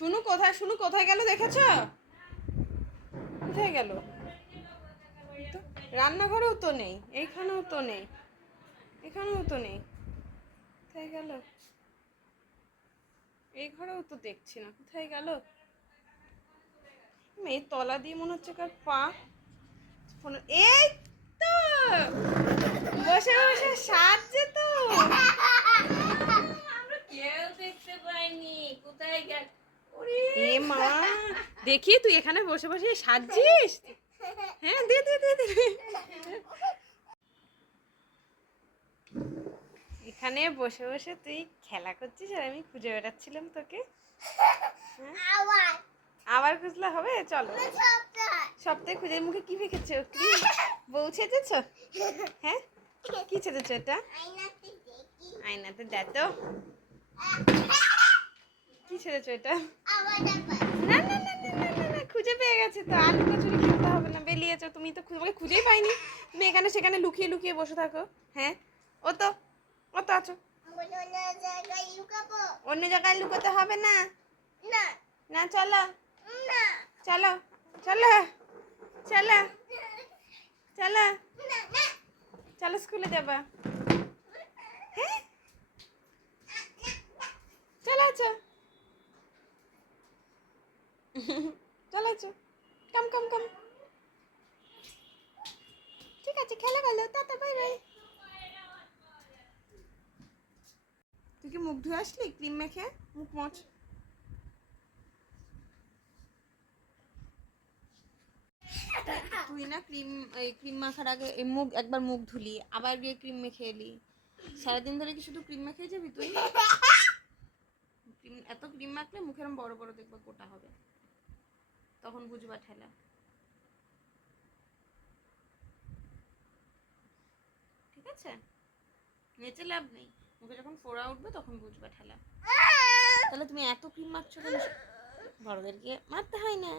শুনু কোথায় গেল দেখেছো? কোথায় গেল? রান্নাঘরেও তো নেই, এইখানেও তো নেই, এখানেও তো নেই। কোথায় গেল? এই ঘরেও তো দেখছি না, কোথায় গেল? মেয়ের তলা দিয়ে মনে হচ্ছে কার পা। এই তো বসে বসে সাজছে তো। আমরা কেউ দেখতে পাইনি, কোথায় গেল? এ মা, দেখি তুই এখানে বসে বসে সাজছিস। হ্যাঁ, দে দে দে দে। এখানে বসে বসে তুই খেলা করছিস আর আমি খুঁজে বেড়াচ্ছিলাম তোকে। আবার খুঁজলে হবে? চলো, সপ্তাহে খুঁজে। মুখে কি মেখেছো? ক্রিম? বউ ছেঁচেছ? হ্যাঁ, কি ছেঁচেছো এটা? আয়নাতে দেখো কি ছেড়েছো এটা। না না না না না না না, খুঁজে পেয়ে গেছে তো। আলু কচুরি খেতে হবে না, বেরিয়েছো তুমি তো। তোমাকে খুঁজেই পাইনি। তুমি এখানে সেখানে লুকিয়ে লুকিয়ে বসে থাকো। হ্যাঁ, ও তো আছো। অন্য জায়গায় লুকোতে হবে না। না চলো চলো চলো চলো চলো চলো, স্কুলে যাবা। হ্যাঁ, চলো আছো, চলো আছো, কাম কাম কাম। ঠিক আছে, খেলা গেলো, টাটা, বাই বাই। তুই কি মুখ ধুয়ে আসলি? ক্রিম মেখে মুখ মোছ। তুই না ক্রিম মাখার আগে একবার মুখ ধুলি, আবার গিয়ে ক্রিম মেখে এলি। সারাদিন ধরে কি শুধু ক্রিম মেখে যাবি তুই? এত ক্রিম মাখলে মুখের বড় বড় দেখবা গোটা হবে, তখন বুঝবা ঠেলা। ঠিক আছে, নেচে লাভ নেই। মুখে যখন ফোড়া উঠবে তখন বুঝবা ঠেলা। তাহলে তুমি এত ক্রিম মাখছো কেন? বড়দেরকে মারতে হয় না।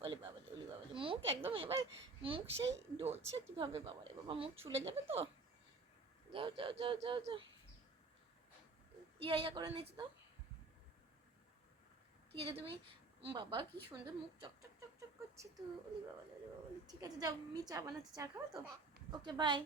বলে বাবালে, বলি বাবালে, মুখ একদম এবার মুখ সেই ডলছে কিভাবে। বাবারে বাবা, মুখ ছুলে যাবে তো। যাও যাও যাও যাও যাও, ইয়া করে নিয়েছি তো। ঠিক আছে তুমি, বাবা কি সুন্দর মুখ চকচক চকচক করছে তো। ওলি বাবালে, ওলি বাবালে। ঠিক আছে যাও, আমি চা বানাচ্ছি, চা খাও তো। Okay bye.